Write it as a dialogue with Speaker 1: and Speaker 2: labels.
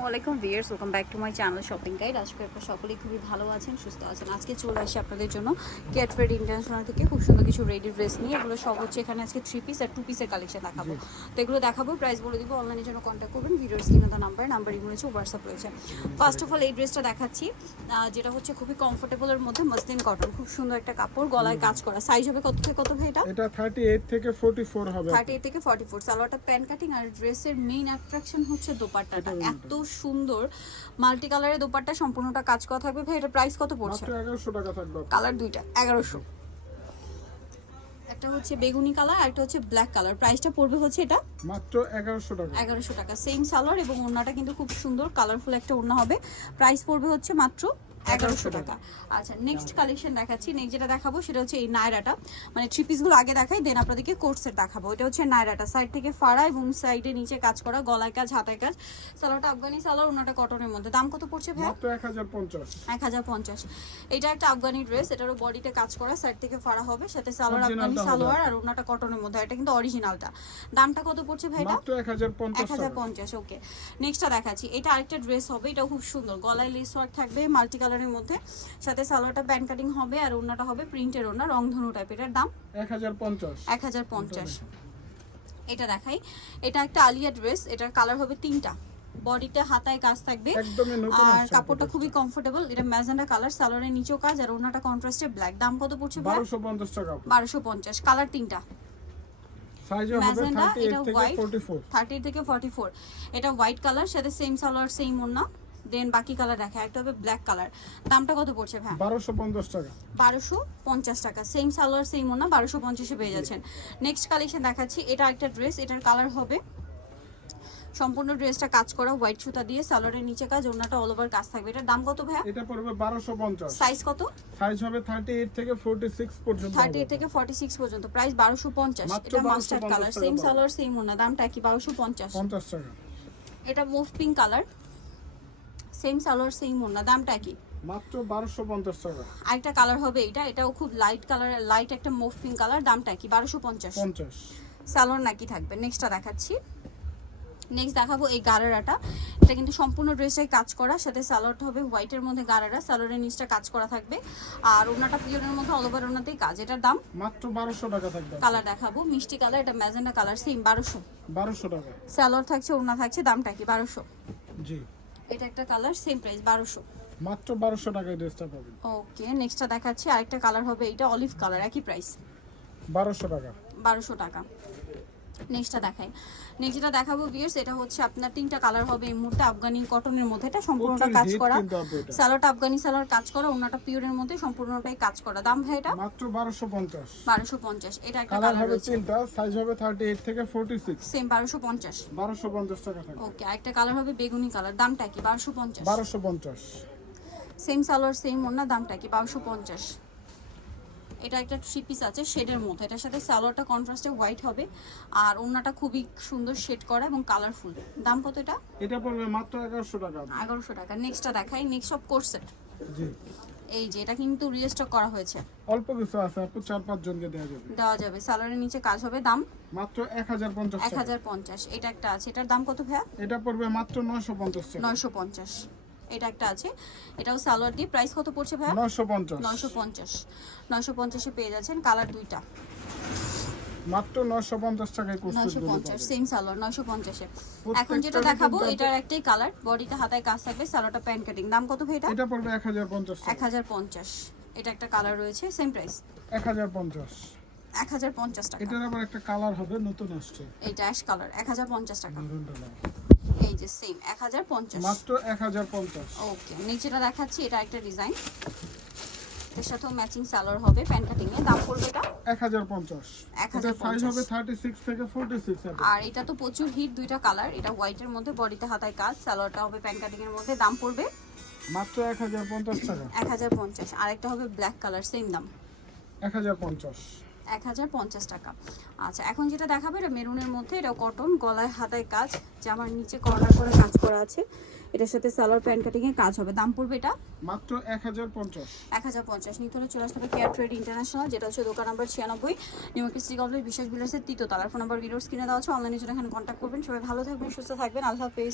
Speaker 1: আসসালামু আলাইকুম viewers welcome back to my channel shopping guide আজকে আপনারা সকলেই খুবই ভালো আছেন সুস্থ আছেন। আজকে চলে আসি আপনাদের জন্য ক্যাট ফ্রেড ইন্টারন্যাশনাল থেকে খুব সুন্দর কিছু রেডি ড্রেস নিয়ে। এগুলো সব হচ্ছে এখানে আজকে থ্রি পিস আর টু পিসের কালেকশন দেখাবো। তো এগুলো দেখাবো প্রাইস বলে দিব অনলাইনের জন্য কন্ট্যাক্ট করবেন। ভিডিওর স্ক্রিনে তো নাম্বার নাম্বার ইমো রয়েছে হোয়াটসঅ্যাপ রয়েছে। ফার্স্ট অফ অল এই ড্রেসটা দেখাচ্ছি যেটা হচ্ছে খুবই কমফোর্টেবলের মধ্যে মসলিন কটন খুব সুন্দর একটা কাপড় গলায় কাজ করা। সাইজ হবে কত থেকে কত ভাই এটা?
Speaker 2: এটা থার্টি এইট থেকে ফোর্টি ফোর হবে।
Speaker 1: থার্টি থেকে ফর্টি ফোর সালোয়ারটা প্যান কাটিং আর ড্রেসের মেইন অ্যাট্রাকশন হচ্ছে দোপাট্টাটা। এত সুন্দর। মাল্টি কালারের দোপাট্টা সম্পূর্ণটা কাজ করা থাকবে। ভাই এটা প্রাইস কত পড়ছে?
Speaker 2: মাত্র এগারোশো টাকা থাকবে।
Speaker 1: কালার দুইটা এগারোশো। একটা হচ্ছে বেগুনি কালার আর একটা হচ্ছে ব্ল্যাক কালার প্রাইসটা পড়বে হচ্ছে এটা
Speaker 2: মাত্র এগারোশো টাকা।
Speaker 1: এগারোশো টাকা। সেম সালোয়ার এবং ওড়নাটা কিন্তু খুব সুন্দর কালারফুল একটা ওড়না হবে। প্রাইস পড়বে হচ্ছে মাত্র এগারোশো টাকা। আচ্ছা নেক্সট কালেকশন দেখাচ্ছি। নেক্সট যেটা দেখাবো সেটা হচ্ছে এই নায়রাটা। মানে থ্রি পিসগুলো আগে দেখাই দেন আপনাদেরকে কোর্সের দেখাবো। এটা হচ্ছে নায়রাটা। সাইড থেকে ফাড়া এবং সাইডে নিচে কাজ করা গলায় কাজ হাতায় কাজ। সালোয়ারটা আফগানি সালোয়ার ওনাটা কটনের মধ্যে। দাম কত পড়ছে ভাই
Speaker 2: এক হাজার পঞ্চাশ।
Speaker 1: এক হাজার পঞ্চাশ। এটা একটা আফগানি ড্রেস এটারও বডিতে কাজ করা সাইড থেকে ফাড়া হবে সাথে সালোয়ার আফগানি সালোয়ার আর ওনাটা কটনের মধ্যে। এটা কিন্তু অরিজিনালটা দামটা কত পড়ছে
Speaker 2: মাত্র এক হাজার পঞ্চাশ
Speaker 1: ওকে নেক্সটটা দেখাচ্ছি। এটা আরেকটা ড্রেস হবে এটাও খুব সুন্দর। গলায় লেস ওয়ার্ক থাকবে মাল্টি কালারের মধ্যে। সাথে সালোয়ারটা প্যান্ট কাটিং হবে আর ওনাটা হবে প্রিন্টের ওনা রংধনু টাইপের এটার দাম?
Speaker 2: এক হাজার পঞ্চাশ।
Speaker 1: এটা দেখাই। এটা একটা আলিয়া ড্রেস এটার কালার হবে তিনটা। বডিতে হাতায় কাজ থাকবে। আর কাপড়টা খুবই কমফোর্টেবল এটা ম্যাজেন্ডা কালার সালোয়ারের নিচেও কাজ আর ওনাটা কন্ট্রাস্টে ব্ল্যাক দাম কত পড়ছে ভাই
Speaker 2: বারোশো পঞ্চাশ টাকা
Speaker 1: বারোশো পঞ্চাশ। কালার তিনটা।
Speaker 2: সাইজ হবে
Speaker 1: এটা
Speaker 2: থেকে
Speaker 1: হোয়াইট
Speaker 2: ফোর্টি ফোর
Speaker 1: থার্টি থেকে ফর্টি ফোর এটা হোয়াইট কালার সাথে সেম সালোয়ার সেম ওড়না। দেন বাকি কালার দেখা একটা হবে ব্ল্যাক কালার দামটা কত পড়ছে ভাই?
Speaker 2: বারোশো পঞ্চাশ টাকা।
Speaker 1: বারোশো পঞ্চাশ টাকা। সেম সালোয়ার সেম ওড়না বারোশো পঞ্চাশে পেয়ে যাচ্ছেন। নেক্সট কালেকশন দেখাচ্ছি এটা একটা ড্রেস এটার কালার হবে। সম্পূর্ণ ড্রেসটা কাজ করা হোয়াইট সুতা দিয়ে সালোয়ারের নিচে কাজ ওড়নাটা অল ওভার কাজ থাকবে। এটার দাম কত ভাইয়া?
Speaker 2: এটা পড়বে বারোশো পঞ্চাশ।
Speaker 1: সাইজ কত?
Speaker 2: সাইজ হবে থার্টি এইট থেকে ফোর্টি সিক্স পর্যন্ত
Speaker 1: থার্টি
Speaker 2: হবে।
Speaker 1: থেকে ফর্টি সিক্স পর্যন্ত। প্রাইস বারোশো পঞ্চাশ।
Speaker 2: মাত্র
Speaker 1: এটা
Speaker 2: 1250
Speaker 1: mustard colour same salwar same ওড়না দামটা কি বারোশো পঞ্চাশ।
Speaker 2: পঞ্চাশ টাকা।
Speaker 1: এটা mauve pink colour same salwar same ওড়না দামটা কি?
Speaker 2: মাত্র বারোশো পঞ্চাশ টাকা।
Speaker 1: আরেকটা কালার হবে এটা এটাও খুব লাইট কালার লাইট একটা মুভ পিঙ্ক কালার দামটা কি? বারোশো পঞ্চাশ।
Speaker 2: পঞ্চাশ।
Speaker 1: সালোয়ার নাকি থাকবে? নেক্সটটা দেখাচ্ছি। নেক্সট দেখাবো এই গারারাটা। এটা কিন্তু সম্পূর্ণ ড্রেসটাই কাজ করা সাথে সালোয়ারটা হবে হোয়াইটের মধ্যে গারারা। সালোয়ারের নিচটা কাজ করা থাকবে। আর ওনাটা পিওরের মধ্যে অল ওভার ওনাতেই কাজ। এটার দাম?
Speaker 2: মাত্র বারোশো টাকা থাকবে।
Speaker 1: কালার দেখাবো। মিষ্টি কালার এটা ম্যাজেন্ডা কালার সেম বারোশো।
Speaker 2: বারোশো টাকা।
Speaker 1: সালোয়ার থাকছে ওনা থাকছে দামটা কি? বারোশো।
Speaker 2: জি।
Speaker 1: এটা একটা কালার সেম প্রাইস বারোশো।
Speaker 2: মাত্র বারোশো টাকায় ড্রেসটা পাবেন।
Speaker 1: ওকে নেক্সটটা দেখাচ্ছি আরেকটা কালার হবে এটা অলিভ কালার একই প্রাইস
Speaker 2: বারোশো টাকা।
Speaker 1: বারোশো টাকা। নেক্সটটা দেখাই। নেক্সট যেটা দেখাবো বিয়ার্স এটা হচ্ছে আপনার তিনটা কালার হবে এই মুহূর্তে আফগানি কটনের মধ্যে। এটা সম্পূর্ণটা কাজ করা। সালোয়ারটা আফগানি সালোয়ার কাজ করা ওনাটা পিওরের মধ্যে সম্পূর্ণটাই কাজ করা। দাম ভাই এটা?
Speaker 2: মাত্র বারোশো পঞ্চাশ।
Speaker 1: বারোশো পঞ্চাশ। এটা একটা
Speaker 2: কালার হবে তিনটা সাইজ হবে থার্টি এইট থেকে ফোর্টি সিক্স
Speaker 1: সেম বারোশো পঞ্চাশ।
Speaker 2: বারোশো পঞ্চাশ টাকা থাকবে।
Speaker 1: ওকে আরেকটা কালার হবে বেগুনি কালার দামটা কি? বারোশো পঞ্চাশ।
Speaker 2: বারোশো পঞ্চাশ।
Speaker 1: সেম সালোয়ার সেম ওনার দামটা কি? বারোশো পঞ্চাশ। এটা একটা থ্রি পিস আছে শেডের মধ্যে। এটার সাথে সালোয়ারটা কন্ট্রাস্টে হোয়াইট হবে। আর ওনাটা খুবই সুন্দর শেড করা এবং কালারফুল দাম কত এটা?
Speaker 2: এটা পড়বে মাত্র এগারোশো টাকা।
Speaker 1: এগারোশো টাকা। নেক্সটটা দেখাই। নেক্সট অফ কোর্সেট
Speaker 2: জি।
Speaker 1: এই যে এটা কিন্তু রিস্টক করা হয়েছে।
Speaker 2: অল্প কিছু আছে আপু চার পাঁচ জনকে দেওয়া যাবে।
Speaker 1: দেওয়া যাবে। সালোয়ারের নিচে কাজ হবে। দাম?
Speaker 2: মাত্র এক হাজার পঞ্চাশ
Speaker 1: এক
Speaker 2: টাকা
Speaker 1: হাজার পঞ্চাশ। এটা একটা আছে। এটার দাম কত ভাইয়া?
Speaker 2: এটা পড়বে মাত্র নয়শো পঞ্চাশ টাকা।
Speaker 1: নয়শো পঞ্চাশ। এটা একটা আছে। এটাও সালোয়ার দিয়ে। প্রাইস কত পড়ছে ভাই
Speaker 2: নয়শো পঞ্চাশ।
Speaker 1: নয়শো পঞ্চাশ। পঞ্চাশে পেয়ে যাচ্ছেন কালার দুইটা।
Speaker 2: মাত্র টাকায়
Speaker 1: সেম সালোয়ার এখন যেটা দেখাবো এটার একটাই কালার বডিতে হাতায় কাজ থাকবে সালোয়ারটা প্যান্ট কাটিং দাম কত ভাই এটা?
Speaker 2: এটা পড়বে
Speaker 1: একটা কালার রয়েছে সেম প্রাইস টাকা।
Speaker 2: এটার আবার একটা কালার হবে নতুন আসছে।
Speaker 1: অ্যাশ কালার টাকা। এই যে সেম এক হাজার পঞ্চাশ।
Speaker 2: মাত্র এক হাজার পঞ্চাশ।
Speaker 1: ওকে নিচেটা দেখাচ্ছি এটা একটা ডিজাইন এর সাথেও ম্যাচিং সালোয়ার হবে প্যান্ট কাটিং এ। দাম পড়বে এটা?
Speaker 2: এক হাজার পঞ্চাশ।
Speaker 1: 1050
Speaker 2: এটা সাইজ হবে থার্টি সিক্স থেকে ফোর্টি সিক্স
Speaker 1: আর এটা তো প্রচুর হিট দুইটা কালার এটা হোয়াইটের মধ্যে বডিতে হাতায় কাজ সালোয়ারটা হবে প্যান্ট কাটিং এর মধ্যে। দাম পড়বে?
Speaker 2: মাত্র এক হাজার পঞ্চাশ টাকা।
Speaker 1: এক হাজার পঞ্চাশ। আরেকটা হবে ব্ল্যাক কালার সেম দাম।
Speaker 2: এক হাজার পঞ্চাশ।
Speaker 1: এক হাজার পঞ্চাশ টাকা। আচ্ছা এখন যেটা দেখাবে এটা মেরুনের মধ্যে এটা কটন গলায় হাতায় কাজ। জামার নিচে কর্নার করে কাজ করা আছে এটার সাথে সালোয়ার প্যান্ট কাটিং এ কাজ হবে। দাম পড়বে এটা?
Speaker 2: মাত্র এক হাজার পঞ্চাশ।
Speaker 1: এক হাজার পঞ্চাশ। নিতে হলে চলে আসতে হবে কেয়ার ট্রেড ইন্টারন্যাশনাল যেটা হচ্ছে দোকান নাম্বার ছিয়ানব্বই। নিউ ক্রিস্টি কলেজ বিশেষ বিলাসের তৃতীয় তালার। ফোন নাম্বার ভিডিওস কিনে দেওয়া হচ্ছে অনলাইনে জন্য এখানে কন্ট্যাক্ট করবেন। সবাই ভালো থাকবেন সুস্থ থাকবেন। আল্লাহ হাফেজ।